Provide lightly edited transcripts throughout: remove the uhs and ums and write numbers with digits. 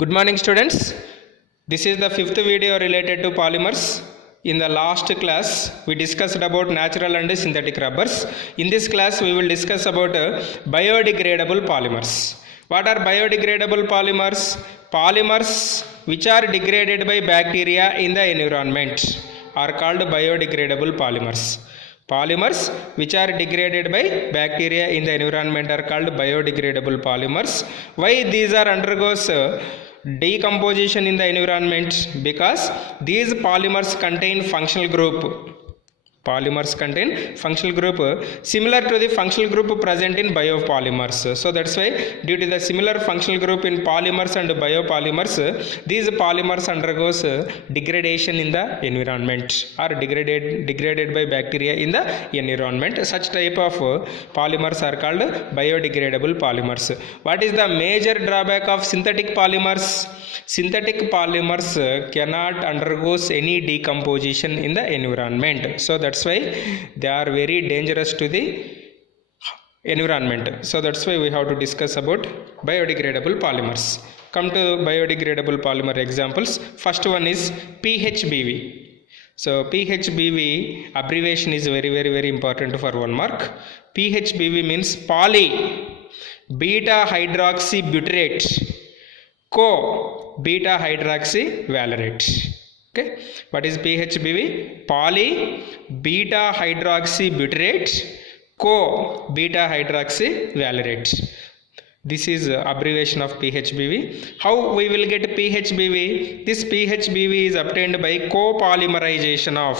Good morning students. This is the fifth video related to polymers. In the last class we discussed about natural and synthetic rubbers. In this class we will discuss about biodegradable polymers. What are biodegradable polymers? Polymers which are degraded by bacteria in the environment are called biodegradable polymers. Polymers which are degraded by bacteria in the environment are called biodegradable polymers. Why these are undergoes decomposition in the environment? Because these polymers contain functional group. Polymers contain functional group similar to the functional group present in biopolymers. So that's why due to the similar functional group in polymers and biopolymers, these polymers undergoes degradation in the environment or degraded by bacteria in the environment. Such type of polymers are called biodegradable polymers. What is the major drawback of synthetic polymers? Synthetic polymers cannot undergo any decomposition in the environment. So that's why they are very dangerous to the environment. So that's why we have to discuss about biodegradable polymers. Come to biodegradable polymer examples. First one is PHBV. So PHBV abbreviation is very important for 1 mark. PHBV means poly beta hydroxybutyrate co beta hydroxyvalerate. Okay, what is PHBV? Poly beta hydroxybutyrate co beta hydroxyvalerate. This is abbreviation of PHBV. How we will get PHBV? This PHBV is obtained by copolymerization of.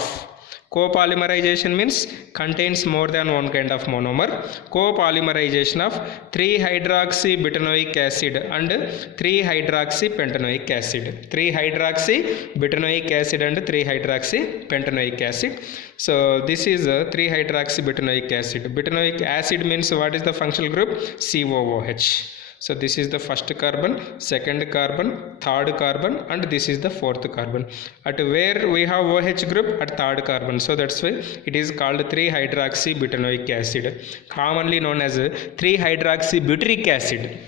Copolymerization means contains more than one kind of monomer. Copolymerization of 3-hydroxybutanoic acid and 3-hydroxypentanoic acid. 3-hydroxybutanoic acid and 3-hydroxypentanoic acid. So this is 3-hydroxybutanoic acid. Butanoic acid means what is the functional group? COOH. So this is the first carbon, second carbon, third carbon, and this is the fourth carbon. At where we have OH group? At third carbon. So that's why it is called 3-hydroxybutanoic acid, commonly known as 3-hydroxybutyric acid.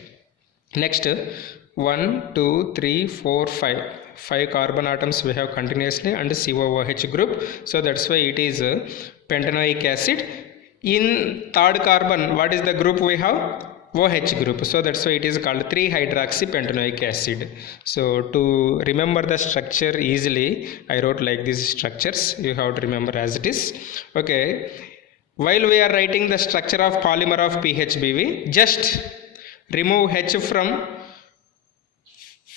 Next, 1, 2, 3, 4, 5. 5 carbon atoms we have continuously and COOH group. So that's why it is pentanoic acid. In third carbon, what is the group we have? OH group. So that's why it is called 3-hydroxypentanoic acid. So to remember the structure easily, I wrote like these structures. You have to remember as it is. Okay. While we are writing the structure of polymer of PHBV, just remove H from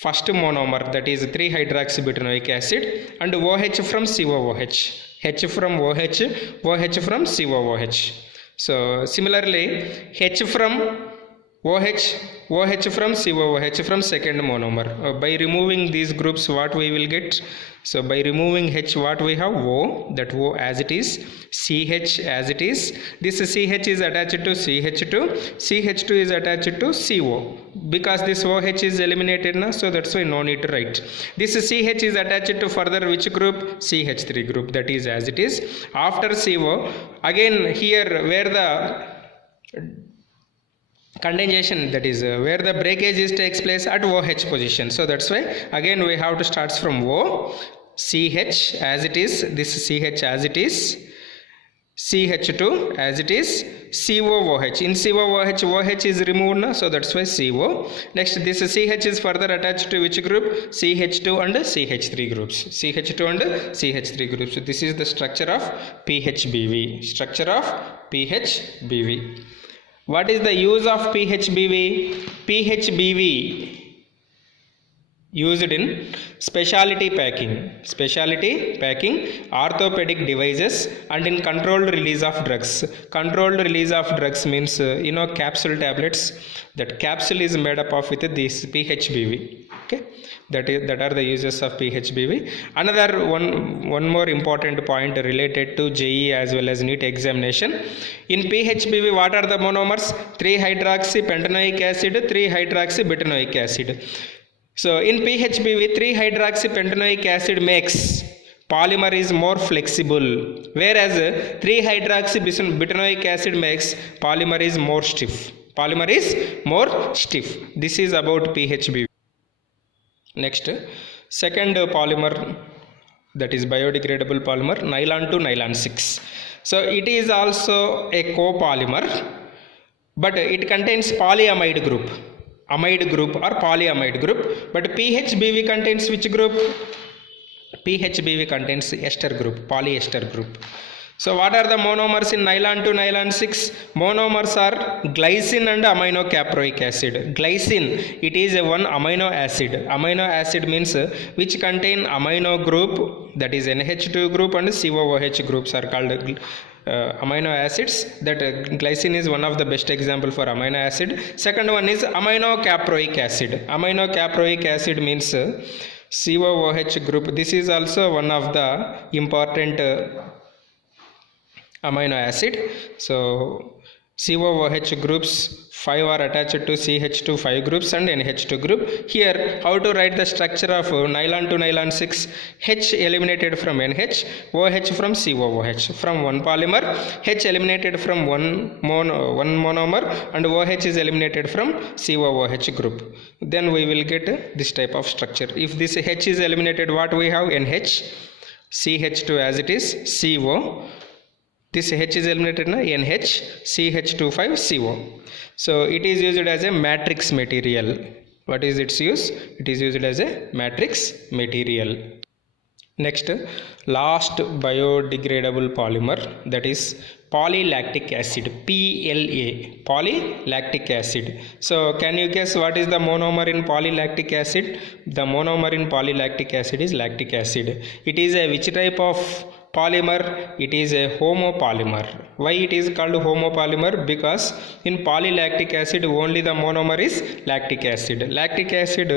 first monomer, that is 3-hydroxybutanoic acid, and OH from COOH. H from OH, OH from COOH. So similarly, H from OH, OH from COOH from second monomer. By removing these groups, what we will get? So by removing H, what we have? O, that O as it is, CH as it is. This CH is attached to CH2, CH2 is attached to CO. Because this OH is eliminated now, so that's why no need to write. This CH is attached to further which group? CH3 group, that is as it is. After CO, again here where the condensation, that is where the breakage is takes place at OH position. So that's why again we have to start from O, CH as it is, this CH as it is, CH2 as it is, COOH. In COOH, OH is removed now, so that's why CO. Next, this CH is further attached to which group? CH2 and CH3 groups. CH2 and CH3 groups. So this is the structure of PHBV. Structure of PHBV. What is the use of PHBV? PHBV used in specialty packing, orthopedic devices, and in controlled release of drugs. Controlled release of drugs means capsule tablets. That capsule is made up of with this PHBV. Okay, that are the uses of PHBV. Another one more important point related to JEE as well as NEET examination. In PHBV, what are the monomers? 3-hydroxypentanoic acid, 3-hydroxybutanoic acid. So in PHBV, 3-hydroxypentanoic acid makes polymer is more flexible, whereas 3-hydroxybutanoic acid makes polymer is more stiff. Polymer is more stiff. This is about PHBV. Next, second polymer, that is biodegradable polymer, nylon to nylon 6. So it is also a copolymer, but it contains polyamide group, amide group or polyamide group. But PHBV contains which group? PHBV contains ester group, polyester group. So what are the monomers in nylon to nylon 6? Monomers are glycine and amino caproic acid. Glycine, it is a one amino acid. Amino acid means which contain amino group, that is NH2 group, and COOH groups are called amino acids. That glycine is one of the best example for amino acid. Second one is amino caproic acid. Amino caproic acid means COOH group. This is also one of the important amino acid. So COOH groups 5 are attached to CH2 5 groups and NH2 group. Here how to write the structure of nylon to nylon 6? H eliminated from NH, OH from COOH. From one polymer, H eliminated from one monomer and OH is eliminated from COOH group. Then we will get this type of structure. If this H is eliminated, what we have? NH, CH2 as it is, CO. This H is eliminated na, NH, CH25, CO. So it is used as a matrix material. What is its use? It is used as a matrix material. Next, last biodegradable polymer, that is polylactic acid, PLA, polylactic acid. So can you guess what is the monomer in polylactic acid? The monomer in polylactic acid is lactic acid. It is a which type of polymer? It is a Homo polymer. Why it is called Homo polymer? Because in polylactic acid only the monomer is lactic acid. Lactic acid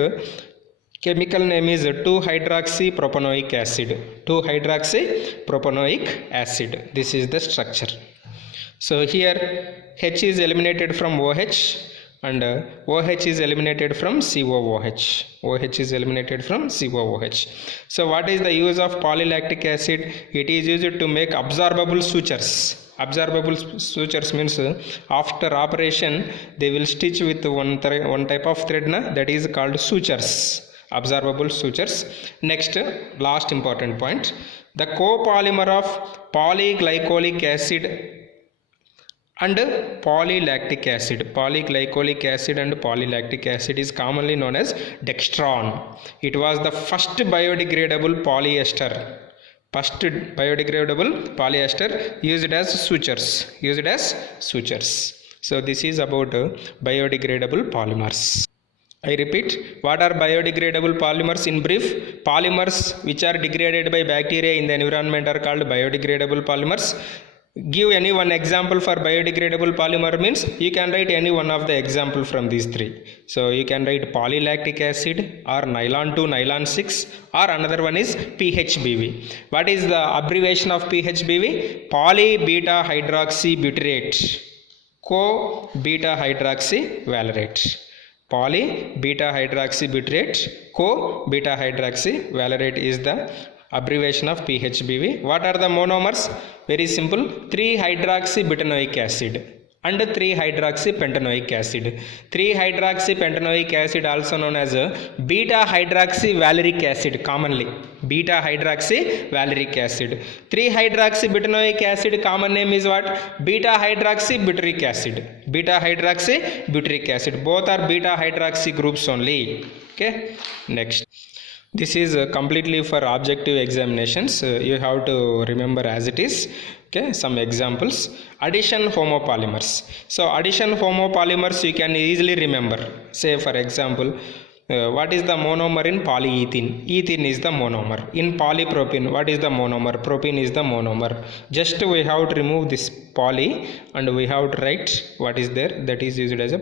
chemical name is 2-hydroxypropanoic acid. 2-hydroxypropanoic acid. This is the structure. So here H is eliminated from OH and OH is eliminated from COOH. OH is eliminated from COOH. So what is the use of polylactic acid? It is used to make absorbable sutures. Absorbable sutures means after operation they will stitch with one type of thread that is called sutures. Absorbable sutures. Next, last important point, the copolymer of polyglycolic acid and polylactic acid. Polyglycolic acid and polylactic acid is commonly known as dextran. It was the first biodegradable polyester. First biodegradable polyester used as sutures. So this is about biodegradable polymers. I repeat, what are biodegradable polymers in brief? Polymers which are degraded by bacteria in the environment are called biodegradable polymers. Give any one example for biodegradable polymer means you can write any one of the example from these three. So you can write polylactic acid or nylon to nylon 6 or another one is PHBV. What is the abbreviation of PHBV? Poly beta hydroxybutyrate, co beta hydroxyvalerate. Poly beta hydroxybutyrate, co beta hydroxyvalerate is the abbreviation of PHBV. What are the monomers? Very simple, 3-hydroxybutanoic acid and 3-hydroxypentanoic acid. 3-hydroxypentanoic acid also known as beta hydroxyvaleric acid, commonly beta hydroxyvaleric acid. 3-hydroxybutanoic acid common name is what? Beta hydroxybutyric acid. Beta hydroxybutyric acid. Both are beta hydroxy groups only. Okay. Next. This is completely for objective examinations. You have to remember as it is. Okay, some examples. Addition homopolymers. So addition homopolymers you can easily remember. Say for example, what is the monomer in polyethene? Ethene is the monomer. In polypropene, what is the monomer? Propene is the monomer. Just we have to remove this poly and we have to write what is there, that is used as a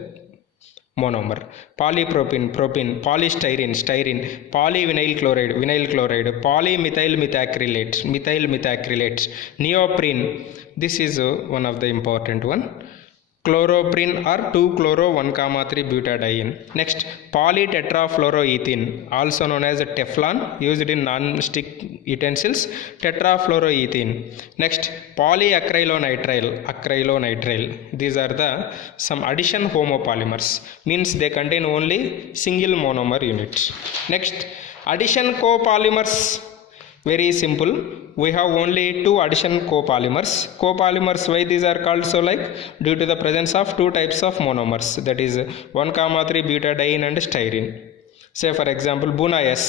monomer. Polypropene, propene, polystyrene, styrene, polyvinyl chloride, vinyl chloride, polymethyl methacrylate, methyl methacrylate, neoprene. This is one of the important one. chloroprin or 2-chloro-1,3 butadiene. Next, polytetrafluoroethylene, also known as Teflon, used in non-stick utensils, tetrafluoroethylene. Next, polyacrylonitrile. These are the some addition homopolymers, means they contain only single monomer unit. Next, addition copolymers. Very simple. We have only two addition copolymers. Copolymers, why these are called so? Like due to the presence of two types of monomers, that is 1,3 butadiene and styrene. Say for example, Buna-S.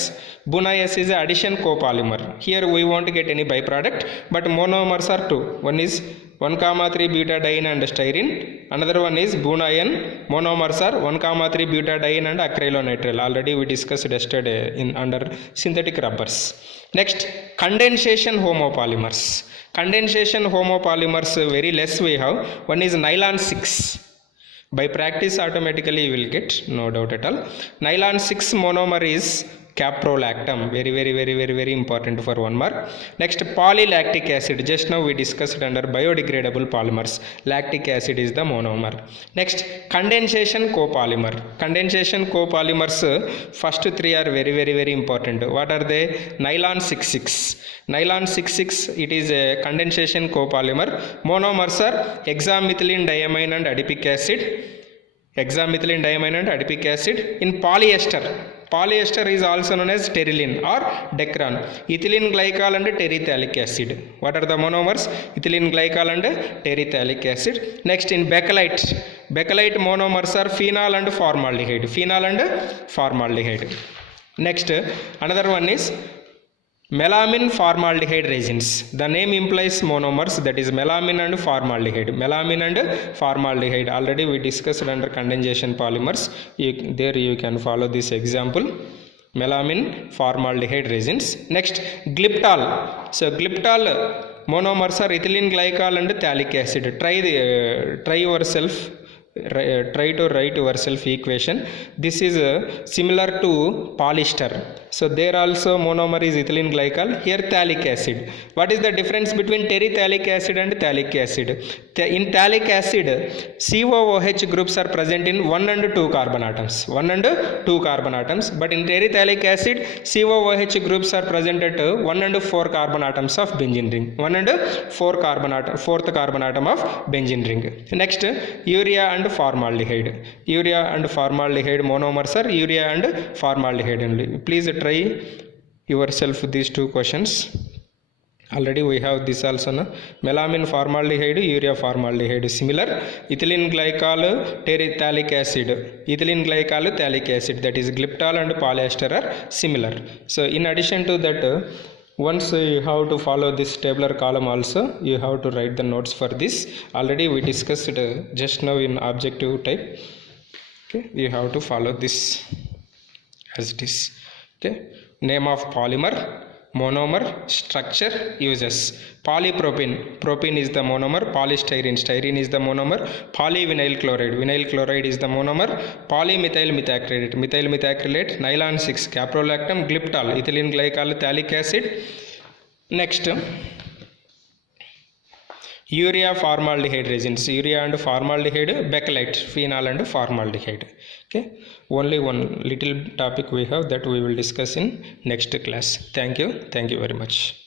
Buna-S is an addition copolymer. Here we won't get any byproduct, but monomers are two. One is 1,3 butadiene and styrene. Another one is Buna-N. Monomers are 1,3 butadiene and acrylonitrile. Already we discussed yesterday under synthetic rubbers. Next, condensation homopolymers. Condensation homopolymers, very less we have. One is Nylon 6. By practice automatically you will get, no doubt at all. Nylon 6 monomer is caprolactam, very important for 1 mark. Next, polylactic acid, just now we discussed under biodegradable polymers. Lactic acid is the monomer. Next, condensation copolymer. Condensation copolymers, first three are very important. What are they? Nylon 6,6. Nylon 6,6, it is a condensation copolymer. Monomers are hexamethylene diamine and adipic acid. Hexamethylene diamine and adipic acid. In polyester, polyester is also known as terylene or decron. Ethylene glycol and terephthalic acid. What are the monomers? Ethylene glycol and terephthalic acid. Next, in bakelite, bakelite monomers are phenol and formaldehyde. Phenol and formaldehyde. Next, another one is melamine formaldehyde resins. The name implies monomers, that is melamine and formaldehyde. Melamine and formaldehyde. Already we discussed under condensation polymers. There you can follow this example. Melamine formaldehyde resins. Next, glyptol. So glyptol monomers are ethylene glycol and phthalic acid. Try to write yourself equation. This is similar to polyester. So there also monomer is ethylene glycol. Here phthalic acid. What is the difference between terephthalic acid and phthalic acid? In phthalic acid, COOH groups are present in 1 and 2 carbon atoms. 1 and 2 carbon atoms. But in terephthalic acid, COOH groups are present at 1 and 4 carbon atoms of benzene ring. 1 and 4th carbon atom of benzene ring. Next, urea and formaldehyde. Urea and formaldehyde monomers are urea and formaldehyde only. Please try yourself these two questions. Already we have this also. Melamine formaldehyde, urea formaldehyde similar. Ethylene glycol, terephthalic acid. Ethylene glycol, phthalic acid, that is glyptol and polyester are similar. So in addition to that, once you have to follow this tabular column also, you have to write the notes for this. Already we discussed just now in objective type. Okay, you have to follow this as it is. Okay, name of polymer, monomer, structure, uses. Polypropene, propene is the monomer. Polystyrene, styrene is the monomer. Polyvinyl chloride, vinyl chloride is the monomer. Polymethyl methacrylate, methyl methacrylate. Nylon 6, caprolactam. Glyptol, ethylene glycol, phthalic acid. Next, urea formaldehyde resins, urea and formaldehyde, bakelite, phenol and formaldehyde. Okay, only one little topic we have that we will discuss in next class. Thank you very much.